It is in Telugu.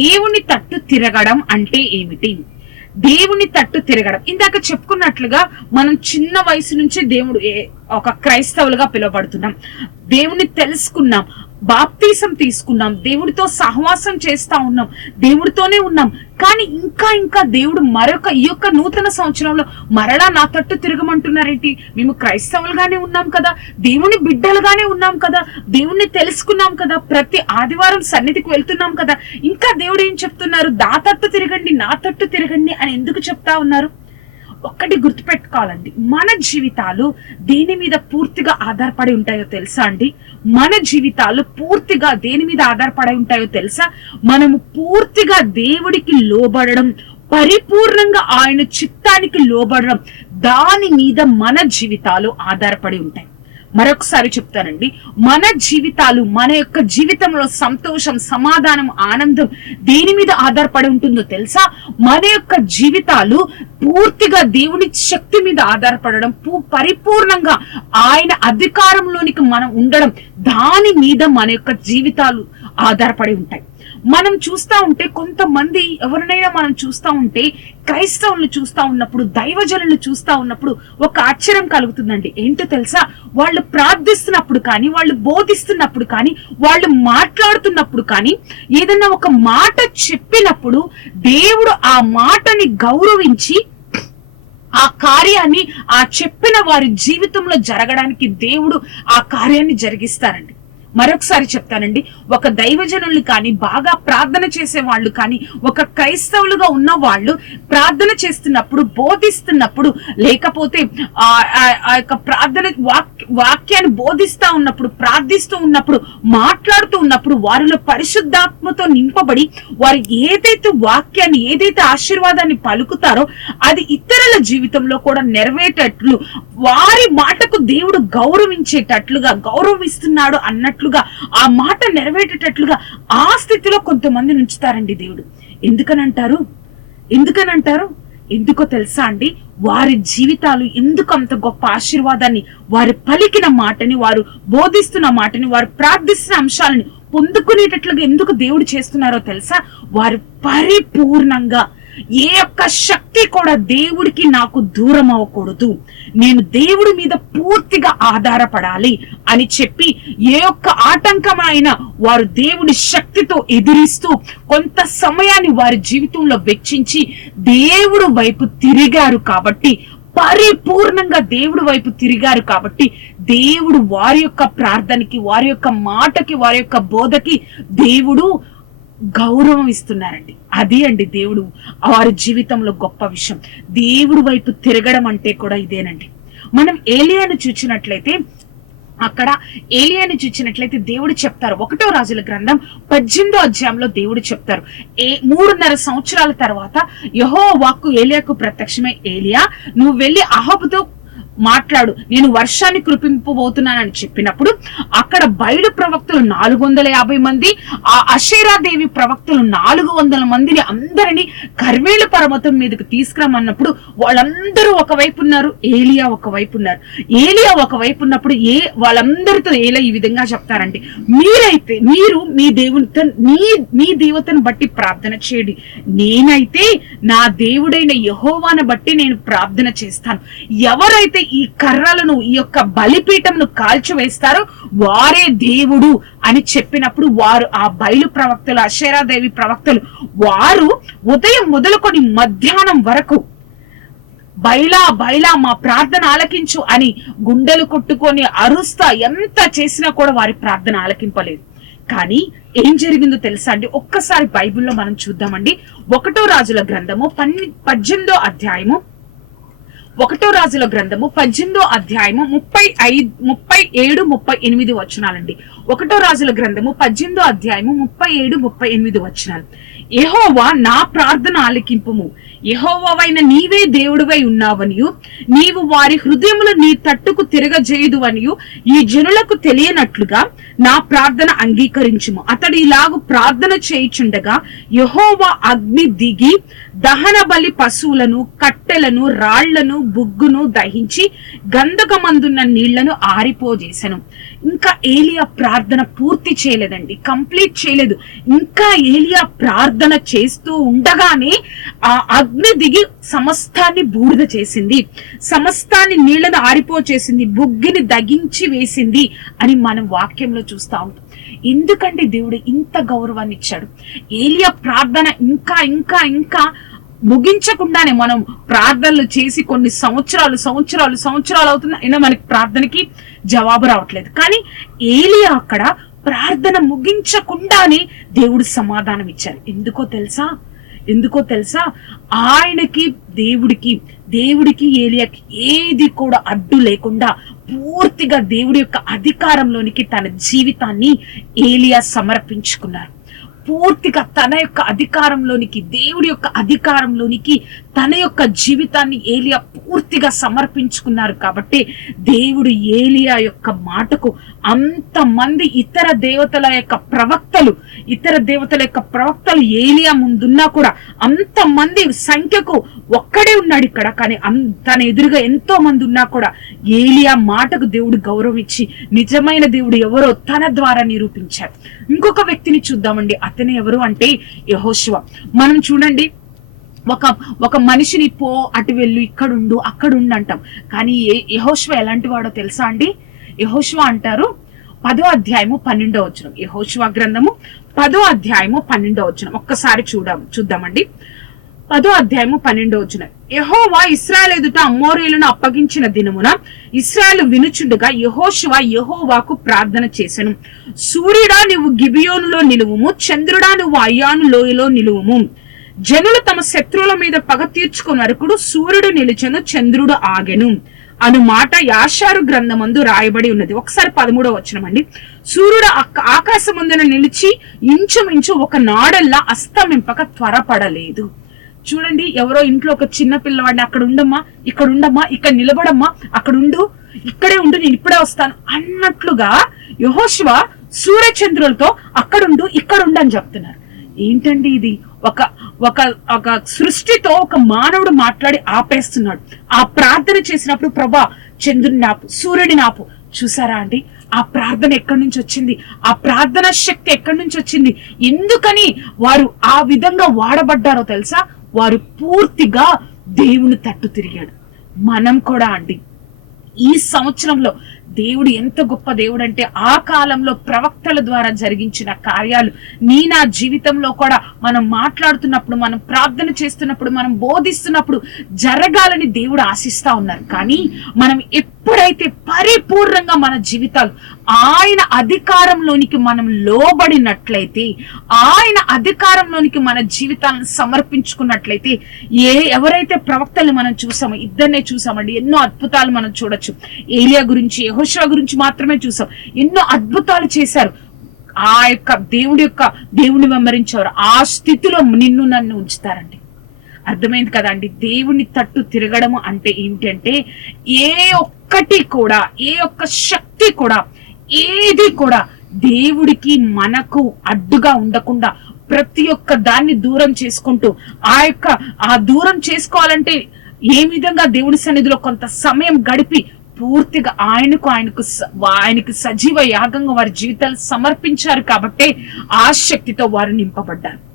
దేవుని తట్టు తిరగడం అంటే ఏమిటి? దేవుని తట్టు తిరగడం. ఇందాక చెప్పుకున్నట్లుగా మనం చిన్న వయసు నుంచి దేవుడు ఏ- ఒక క్రైస్తవులుగా పిలువబడుతున్నాం. దేవుని తెలుసుకున్నాం. బాప్తీసం తీసుకున్నాం. దేవుడితో సహవాసం చేస్తా ఉన్నాం. దేవుడితోనే ఉన్నాం. కానీ ఇంకా ఇంకా దేవుడు మరొక ఈ యొక్క నూతన సంవత్సరంలో మరలా నా తట్టు తిరగమంటున్నారేంటి? మేము క్రైస్తవులుగానే ఉన్నాం కదా. దేవుని బిడ్డలుగానే ఉన్నాం కదా. దేవుణ్ణి తెలుసుకున్నాం కదా. ప్రతి ఆదివారం సన్నిధికి వెళ్తున్నాం కదా. ఇంకా దేవుడు ఏం చెప్తున్నారు? దా తట్టు తిరగండి నా తట్టు తిరగండి అని ఎందుకు చెప్తా ఉన్నారు? ఒక్కటి గుర్తుపెట్టుకోవాలండి. మన జీవితాలు దేని మీద పూర్తిగా ఆధారపడి ఉంటాయో తెలుసా అండి? మన జీవితాలు పూర్తిగా దేని మీద ఆధారపడి ఉంటాయో తెలుసా? మనము పూర్తిగా దేవుడికి లోబడడం పరిపూర్ణంగా ఆయన చిత్తానికి లోబడడం దాని మీద మన జీవితాలు ఆధారపడి ఉంటాయి. మరొకసారి చెప్తానండి. మన జీవితాలు మన యొక్క జీవితంలో సంతోషం సమాధానం ఆనందం దేని మీద ఆధారపడి ఉంటుందో తెలుసా? మన యొక్క జీవితాలు పూర్తిగా దేవుని శక్తి మీద ఆధారపడడం పూ- పరిపూర్ణంగా ఆయన అధికారంలోనికి మనం ఉండడం దాని మీద మన యొక్క జీవితాలు ఆధారపడి ఉంటాయి. మనం చూస్తా ఉంటే కొంతమంది ఎవరినైనా మనం చూస్తా ఉంటే క్రైస్తవులను చూస్తా ఉన్నప్పుడు దైవజనులు చూస్తా ఉన్నప్పుడు ఒక ఆశ్చర్యం కలుగుతుందండి. ఏంటో తెలుసా? వాళ్ళు ప్రార్థిస్తున్నప్పుడు కానీ వాళ్ళు బోధిస్తున్నప్పుడు కానీ వాళ్ళు మాట్లాడుతున్నప్పుడు కానీ ఏదైనా ఒక మాట చెప్పినప్పుడు దేవుడు ఆ మాటని గౌరవించి ఆ కార్యాన్ని ఆ చెప్పిన వారి జీవితంలో జరగడానికి దేవుడు ఆ కార్యాన్ని జరిగిస్తారండి. మరొకసారి చెప్తానండి. ఒక దైవజనులు కానీ బాగా ప్రార్థన చేసే వాళ్ళు కానీ ఒక క్రైస్తవులుగా ఉన్న వాళ్ళు ప్రార్థన చేస్తున్నప్పుడు బోధిస్తున్నప్పుడు లేకపోతే ఆ యొక్క ప్రార్థన వాక్ వాక్యాన్ని బోధిస్తా ఉన్నప్పుడు ప్రార్థిస్తూ ఉన్నప్పుడు మాట్లాడుతూ ఉన్నప్పుడు వారిలో పరిశుద్ధాత్మతో నింపబడి వారు ఏదైతే వాక్యాన్ని ఏదైతే ఆశీర్వాదాన్ని పలుకుతారో అది ఇతరుల జీవితంలో కూడా నెరవేరేటట్లు వారి మాటకు దేవుడు గౌరవించేటట్లుగా గౌరవిస్తున్నాడు అన్నట్టు అన్నట్లుగా ఆ మాట నెరవేరేటట్లుగా ఆ స్థితిలో కొంతమంది ఉంచుతారండి దేవుడు. ఎందుకనంటారు? ఎందుకనంటారు? ఎందుకో తెలుసా అండి? వారి జీవితాలు ఎందుకు అంత గొప్ప ఆశీర్వాదాన్ని వారు పలికిన మాటని వారు బోధిస్తున్న మాటని వారు ప్రార్థిస్తున్న అంశాలని పొందుకునేటట్లుగా ఎందుకు దేవుడు చేస్తున్నారో తెలుసా? వారు పరిపూర్ణంగా ఏ యొక్క శక్తి కూడా దేవుడికి నాకు దూరం అవ్వకూడదు. నేను దేవుడి మీద పూర్తిగా ఆధారపడాలి అని చెప్పి ఏ యొక్క ఆటంకమైన వారు దేవుడి శక్తితో ఎదిరిస్తూ కొంత సమయాన్ని వారి జీవితంలో వెచ్చించి దేవుడు వైపు తిరిగారు కాబట్టి పరిపూర్ణంగా దేవుడి వైపు తిరిగారు కాబట్టి దేవుడు వారి యొక్క ప్రార్థనకి వారి యొక్క మాటకి వారి యొక్క బోధకి దేవుడు గౌరవం ఇస్తున్నారండి. అది అండి దేవుడు వారి జీవితంలో గొప్ప విషయం. దేవుడి వైపు తిరగడం అంటే కూడా ఇదేనండి. మనం ఏలియాను చూచినట్లయితే అక్కడ ఏలియాని చూచినట్లయితే దేవుడు చెప్తారు. ఒకటో రాజుల గ్రంథం పద్దెనిమిదో అధ్యాయంలో దేవుడు చెప్తారు. ఏ మూడున్నర సంవత్సరాల తర్వాత యహో వాక్కు ఏలియాకు ప్రత్యక్షమే ఏలియా నువ్వు వెళ్ళి అహబుతో మాట్లాడు నేను వర్షాన్ని కురిపింపబోతున్నానని చెప్పినప్పుడు అక్కడ బయలు ప్రవక్తలు నాలుగు వందల యాభై మంది ఆ అషేరాదేవి ప్రవక్తలు నాలుగు వందల మందిని అందరినీ కర్మేలు పర్వతం మీదకి తీసుకురమ్మన్నప్పుడు వాళ్ళందరూ ఒకవైపు ఉన్నారు ఏలియా ఒకవైపు ఉన్నారు ఏలియా ఒకవైపు ఉన్నప్పుడు ఏ వాళ్ళందరితో ఏలా ఈ విధంగా చెప్తారండి మీరైతే మీరు మీ దేవునితో మీ మీ దేవతను బట్టి ప్రార్థన చేయండి. నేనైతే నా దేవుడైన యహోవాను బట్టి నేను ప్రార్థన చేస్తాను. ఎవరైతే ఈ కర్రలను ఈ యొక్క బలిపీఠంను కాల్చివేస్తారో. వారే దేవుడు అని చెప్పినప్పుడు వారు ఆ బయలు ప్రవక్తలు అషేరాదేవి ప్రవక్తలు వారు ఉదయం మొదలుకొని మధ్యాహ్నం వరకు బైలా బైలా మా ప్రార్థన ఆలకించు అని గుండెలు కొట్టుకొని అరుస్తా ఎంత చేసినా కూడా వారి ప్రార్థన ఆలకింపలేదు. కానీ ఏం జరిగిందో తెలుసా అండి? ఒక్కసారి బైబిల్లో మనం చూద్దామండి. ఒకటో రాజుల గ్రంథము పన్ని పద్దెనిమిదో అధ్యాయము ఒకటో రాజుల గ్రంథము పద్దెనిమిదో అధ్యాయము ముప్పై ఐదు ముప్పై ఏడు ముప్పై ఎనిమిది వచనాలండి. ఒకటో రాజుల గ్రంథము పద్దెనిమిదో అధ్యాయము ముప్పై ఏడు ముప్పై ఎనిమిది వచనాలు. యహోవా నా ప్రార్థన ఆలకింపుము. యహోవైన నీవే దేవుడివై ఉన్నావనియు. నీవు వారి హృదయములు నీ తట్టుకు తిరగజేయదు అనియు ఈ జనులకు తెలియనట్లుగా నా ప్రార్థన అంగీకరించుము. అతడు ఇలాగు ప్రార్థన చేయుచుండగా యహోవా అగ్ని దిగి దహన బలి పశువులను కట్టెలను రాళ్ళను బుగ్గును దహించి గంధకమందున్న నీళ్ళను ఆరిపోజేశాను ఇంకా ఏలియా ప్రార్థన పూర్తి చేయలేదండి. కంప్లీట్ చేయలేదు. ఇంకా ఏలియా ప్రార్థన ప్రార్థన చేస్తూ ఉండగానే ఆ అగ్ని దిగి సమస్తాన్ని బూడిద చేసింది. సమస్తాన్ని నీళ్ళను ఆరిపో చేసింది బుగ్గిని దగించి వేసింది అని మనం వాక్యంలో చూస్తా ఉంటాం. ఎందుకంటే దేవుడు ఇంత గౌరవాన్ని ఇచ్చాడు. ఏలియా ప్రార్థన ఇంకా ఇంకా ఇంకా ముగించకుండానే మనం ప్రార్థనలు చేసి కొన్ని సంవత్సరాలు సంవత్సరాలు సంవత్సరాలు అవుతున్నా అయినా మనకి ప్రార్థనకి జవాబు రావట్లేదు. కానీ ఏలియా అక్కడ ప్రార్థన ముగించకుండానే దేవుడు సమాధానం ఇచ్చారు ఎందుకో తెలుసా? ఎందుకో తెలుసా? ఆయనకి దేవుడికి దేవుడికి ఏలియాకి ఏది కూడా అడ్డు లేకుండా పూర్తిగా దేవుడి యొక్క అధికారంలోనికి తన జీవితాన్ని ఏలియా సమర్పించుకున్నారు. పూర్తిగా తన యొక్క అధికారంలోనికి దేవుడి యొక్క అధికారంలోనికి తన యొక్క జీవితాన్ని ఏలియా పూర్తిగా సమర్పించుకున్నారు కాబట్టి దేవుడు ఏలియా యొక్క మాటకు అంతమంది ఇతర దేవతల యొక్క ప్రవక్తలు ఇతర దేవతల యొక్క ప్రవక్తలు ఏలియా ముందున్నా కూడా అంతమంది సంఖ్యకు ఒక్కడే ఉన్నాడు ఇక్కడ. కానీ అం- తన ఎదురుగా ఎంతో మంది ఉన్నా కూడా ఏలియా మాటకు దేవుడు గౌరవం ఇచ్చి నిజమైన దేవుడు ఎవరో తన ద్వారా నిరూపించారు. ఇంకొక వ్యక్తిని చూద్దామండి. అతను ఎవరు అంటే యహోశివ మనం చూడండి. ఒక ఒక మనిషిని పో అటు వెళ్ళు ఇక్కడుండు అక్కడుండు అంటాం కానీ ఏ- ఎలాంటి వాడో తెలుసా అండి? యహోష్వ అంటారు పదో అధ్యాయము పన్నెండో వచనం. యహోష్వ గ్రంథము పదో అధ్యాయము పన్నెండో వచనం. ఒక్కసారి చూద్దాం చూద్దామండి. పదో అధ్యాయము పన్నెండో వచ్చిన యహోవా ఇస్రాయల్ ఎదుట అమ్మోరీలను అప్పగించిన దినమున ఇస్రాయల్ వినుచుండగా యహోశివ యహోవాకు ప్రార్థన చేసెను. సూర్యుడా నువ్వు గిబియోనులో నిలువుము చంద్రుడా నువ్వు అయ్యాను లోయలో నిలువుము. జనులు తమ శత్రువుల మీద పగ తీర్చుకుని వరకుడు సూర్యుడు నిలిచెను చంద్రుడు ఆగెను అను మాట యాషారు గ్రంథమందు రాయబడి ఉన్నది. ఒకసారి పదమూడవ వచనమండి. సూర్యుడు ఆక- ఆకాశమందున నిలిచి ఇంచుమించు ఒక నాడల్లా అస్తమింపక త్వరపడలేదు. చూడండి ఎవరో ఇంట్లో ఒక చిన్న పిల్లవాడిని అక్కడ ఉండమ్మా ఇక్కడ ఉండమ్మా ఇక్కడ నిలబడమ్మా అక్కడ ఉండు ఇక్కడే ఉండు నేను ఇప్పుడే వస్తాను అన్నట్లుగా యహోశివ సూర్యచంద్రులతో అక్కడుండు ఇక్కడుండు అని చెప్తున్నారు. ఏంటండి ఇది? ఒక ఒక ఒక సృష్టితో ఒక మానవుడు మాట్లాడి ఆపేస్తున్నాడు. ఆ ప్రార్థన చేసినప్పుడు ప్రభా చంద్రుని నాపు సూర్యుడి నాపు. చూసారా అండి? ఆ ప్రార్థన ఎక్కడి నుంచి వచ్చింది? ఆ ప్రార్థన శక్తి ఎక్కడి నుంచి వచ్చింది? ఎందుకని వారు ఆ విధంగా వాడబడ్డారో తెలుసా? వారు పూర్తిగా దేవుని తట్టు తిరిగాడు మనం కూడా అండి ఈ సంవత్సరంలో దేవుడు ఎంత గొప్ప దేవుడు అంటే ఆ కాలంలో ప్రవక్తల ద్వారా జరిగించిన కార్యాలు. నీ నా జీవితంలో కూడా మనం మాట్లాడుతున్నప్పుడు మనం ప్రార్థన చేస్తున్నప్పుడు మనం బోధిస్తున్నప్పుడు జరగాలని దేవుడు ఆశిస్తా ఉన్నారు. కానీ మనం ఎప్పుడైతే పరిపూర్ణంగా మన జీవితాలు ఆయన అధికారంలోనికి మనం లోబడినట్లయితే ఆయన అధికారంలోనికి మన జీవితాలను సమర్పించుకున్నట్లయితే ఏ ఎవరైతే ప్రవక్తలు మనం చూసామో ఇద్దరినే చూసామండి ఎన్నో అద్భుతాలు మనం చూడొచ్చు. ఏలియా గురించి యహోషా గురించి మాత్రమే చూసాం. ఎన్నో అద్భుతాలు చేశారు. ఆ యొక్క దేవుడి యొక్క దేవుని వెంబరించేవారు. ఆ స్థితిలో నిన్ను నన్ను ఉంచుతారండి. అర్థమైంది కదండి? దేవుని తట్టు తిరగడము అంటే ఏంటంటే ఏ ఒక్కటి కూడా ఏ ఒక్క శక్తి కూడా ఏది కూడా దేవుడికి మనకు అడ్డుగా ఉండకుండా ప్రతి ఒక్క దాన్ని దూరం చేసుకుంటూ ఆ యొక్క ఆ దూరం చేసుకోవాలంటే ఏ విధంగా దేవుడి సన్నిధిలో కొంత సమయం గడిపి పూర్తిగా ఆయనకు ఆయనకు ఆయనకు సజీవ యాగంగా వారి జీవితాలు సమర్పించారు కాబట్టే ఆ శక్తితో వారు నింపబడ్డారు.